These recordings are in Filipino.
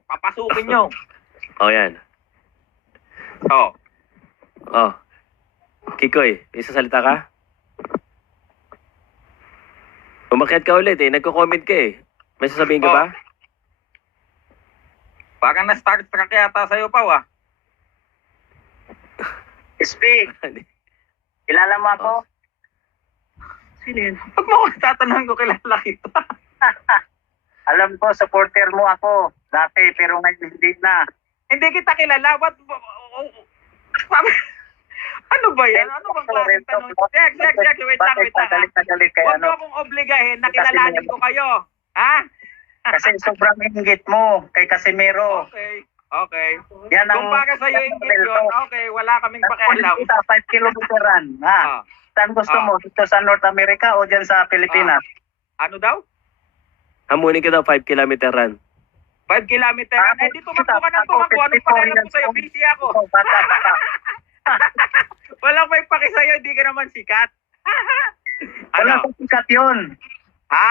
papasukin nyo. Oh, yan. Oh. Oh. Kikoy, may sasalita ka? Umakyat ka ulit eh. Nagko-comment ka eh. May sasabihin ka ba? Parang na-start track yata sa'yo, Pao, ah. SB, kilala mo ako? Sino yun? Pag mo tatanungin ko, kilala kita. Alam ko, supporter mo ako dati, pero ngayon hindi na. Hindi kita kilala. What? Ano ba yan? Ano bang klaseng tanong? Jack, wait lang. Galit na galit kay Huwag mo ano. akong obligahin na kilalanin ko kayo. Ha? Kasi sobrang inggit mo kay Casimiro. Okay. Yan ang... Kung para sa'yo inggit yun, okay, wala kaming pakialam. Kita, 5 kilometeran. Ha? Saan gusto mo? Dito sa North America o dyan sa Pilipinas? Ano daw? Hamunin ka daw 5 kilometer run. 5 kilometer? Eh, di tumakbo ka ng tumakbo. Anong pakialam ko sa'yo? Busy ako. Bata. Walang may paki sa'yo, hindi ka naman sikat. Wala Ano? sa sikat yun. Ha?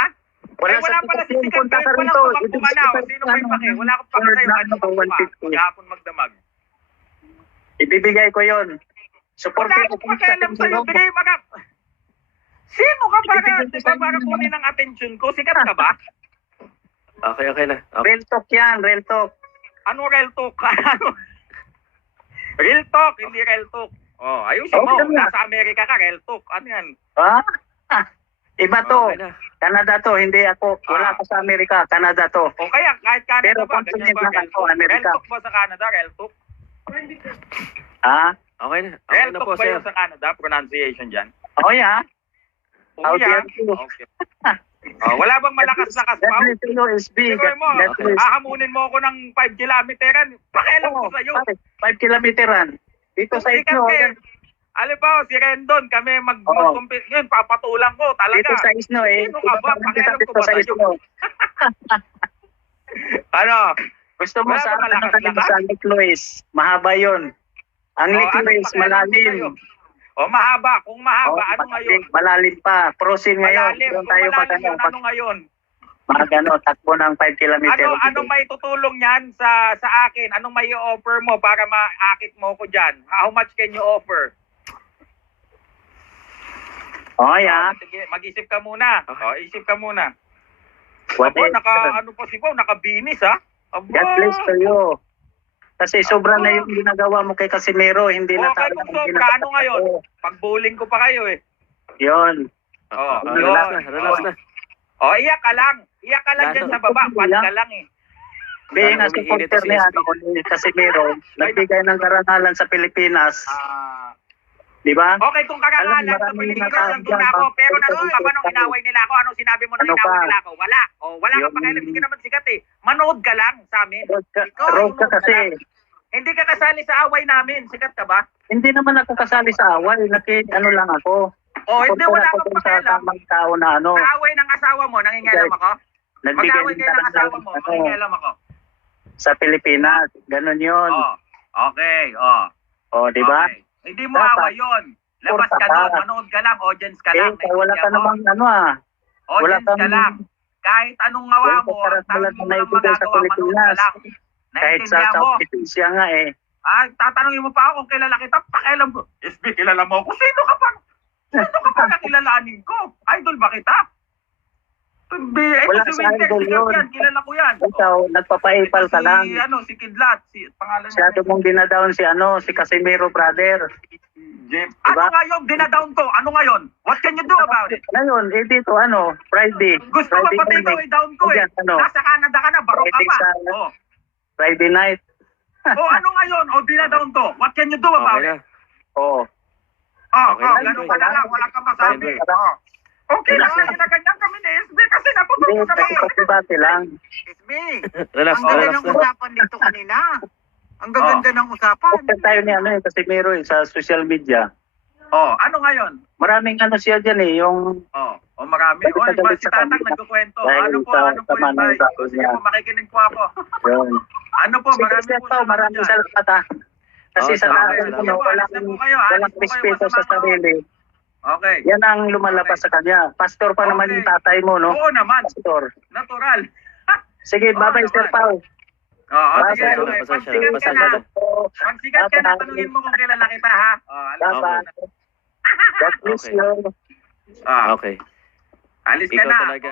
Wala Wala sa pala sikat si yun. sikat. Punta ka Walang rito. tumakbo ka na. Sino may paki? Wala akong paki sa'yo. Ano tumakbo ka? Maghapon magdamag. Ibibigay ko yun. Wala akong pakialam sa'yo. Bigay mga... Sino ka para kunin ang atensyon ko? Sikat ka ba? Okay na. Okay. Real talk yan, real talk. Ano real talk? Ano? Real talk, hindi real talk. Oh, ayusin mo. Okay na. Nasa Amerika ka, real talk. Ano yan? Ha? Iba to. Okay na. Canada to, hindi ako. Wala ako sa Amerika, Canada to. O kaya, kahit Canada Pero ba? Ganyan continent ba? lang Real ako, talk? Amerika. Real talk ba sa Canada? Real talk? Ha? Okay na. Okay Real na talk po, ba sir. yun sa Canada? Pronunciation dyan? Oh, yeah. Oo How yan. dare you? Okay. Wala bang malakas-lakas pa? God bless you, SB. Siguro mo, God bless. hahamunin mo ako ng 5 kilometeran. Pakialam ko sa'yo. 5 kilometeran. Dito sa Sikat Isno. eh. Alam ba, si Rendon, kami mag-compete. Yun, papatulang ko talaga. Dito sa Isno eh. Sino ka ba? Pakialam ko Dito ba sa sa'yo? Isno. Ano? Gusto mo Wala sa bang malakas-lakas? sa Lake Louis. Mahaba yun. Ang Oh, Lake anong Louis, pakialam ko sa'yo? malalim. O mahaba. Kung mahaba, Oh, ano ngayon? Malalim pa. Prosin ngayon. Malalim. Doon Kung tayo malalim yun, pag ano ngayon? takbo ng 5 kilometer. Anong may tutulong yan sa akin? Anong may offer mo para maakit mo ko dyan? How much can you offer? Oh, yeah. Sige, mag-isip ka muna. Isip ka muna. What Abo, is- ano po si Pao? Nakabinis, ha? Abo. God bless to you. Kasi sobra na yung ginagawa mo kay Casimiro, hindi na Okay, kung sobra, ano ngayon? Pag-bowling ko pa kayo, eh. Yun. Relax na. O, iyak ka lang. Iyak ka lang dyan sa baba. Pan ka lang, eh. Being a Lalo umiinit supporter si ni, SB. ni Casimiro, nagbigay ng karangalan sa Pilipinas. Di ba? Okay, kung kakangalan sa Maraming Pilipinas, nakakita nandun na ako. pa. Pero nandun ka ba nung inaway nila ako? Anong sinabi mo nung Ano inaway ka? nila ako? Wala. O, wala kang Yung- pakialam. Hindi ka naman sikat, eh. Manood ka lang sa amin. Road ka manood kasi. lang. Hindi ka kasali sa away namin. Sikat ka ba? Hindi naman ako kasali sa away. Ano lang ako. O, hindi, wala Supporter ako kang dun sa pakialam. tamang tao na ano. Sa away ng asawa mo, nangingialam ako? Nagbigay Mag-away ng kayo ng asawa mo, karangalan mangingialam ako. sa Pilipinas. Ganon yun. Oh, okay, oh. O, di ba? Okay. Hindi mo away yun. Labas ka Porta doon, ka. manood ka lang, audience ka Eh, lang. wala ka Naiintindihan mo? namang ano wala Audience ka kang- lang. Kahit anong ngawa mo, Wala ang tawag mo na lang ibigay sa magagawa, manood ka Pilipinas. lang. Kahit sa Naiintindihan mo? South Asia nga eh. Tatanungin mo pa ako kung kilala kita, pakialam ko. SB, kilala mo ako. Sino ka pa? Sino ka pa nakilalanin ko? Idol ba kita? Hindi, Wala si sa Winter, idol sikat yun. yan, kilala ko yan. Ikaw, nagpapaipal ka lang. Si Kidlat, pangalan niya. Masyado mong dinadown si Casimiro, brother. Ano ngayon, dinadown ko? Ano ngayon? What can you do about it? Ngayon, dito, Friday. Gusto mo Friday pati ikaw evening. i-down ko eh. Diyan, ano? Nasa Canada ka na, baro ka Friday pa. sa- Oh. Friday night. Ano ngayon? Dinadown ko. What can you do about Okay it? na. Oh. Okay na, Ganun okay. ka na lang. Wala kang masabi. Okay. Okay na, ginaganyan kami ni SB kasi Hindi, natutulog kami. kasi lang. SB, Relax ang na, ganda relax ng na. usapan dito kanina. Ang gaganda ng usapan. Okay tayo ni Casimiro sa social media. Ano ngayon? Maraming siya dyan yung Marami. Si Tatang nagkukwento. Ano po yung bay? Sige po, makikinig po ako. yun. Ano po, Sige, marami Sir po Pao, siya maraming dyan. salamat Kasi Oh, sa salamat, akin, salamat. walang Alis na po kayo, alis po kayo, respeto sa masama ko. sarili. Okay. Yan ang lumalabas sa kanya. Pastor pa naman Okay. yung tatay mo, no? Oo naman. Pastor. Natural. Sige, Oo bye-bye, Sir naman. Pao. Oo, sige. Pasensya Okay. na, pasensya Pag na, sikat ka pasensya na, na. pag sikat ka na, tanungin mo kung kilala kita, ha? Alis ka na. Bye-bye. God bless Okay. you. Ah, Okay. alis ka Ikaw na. talaga.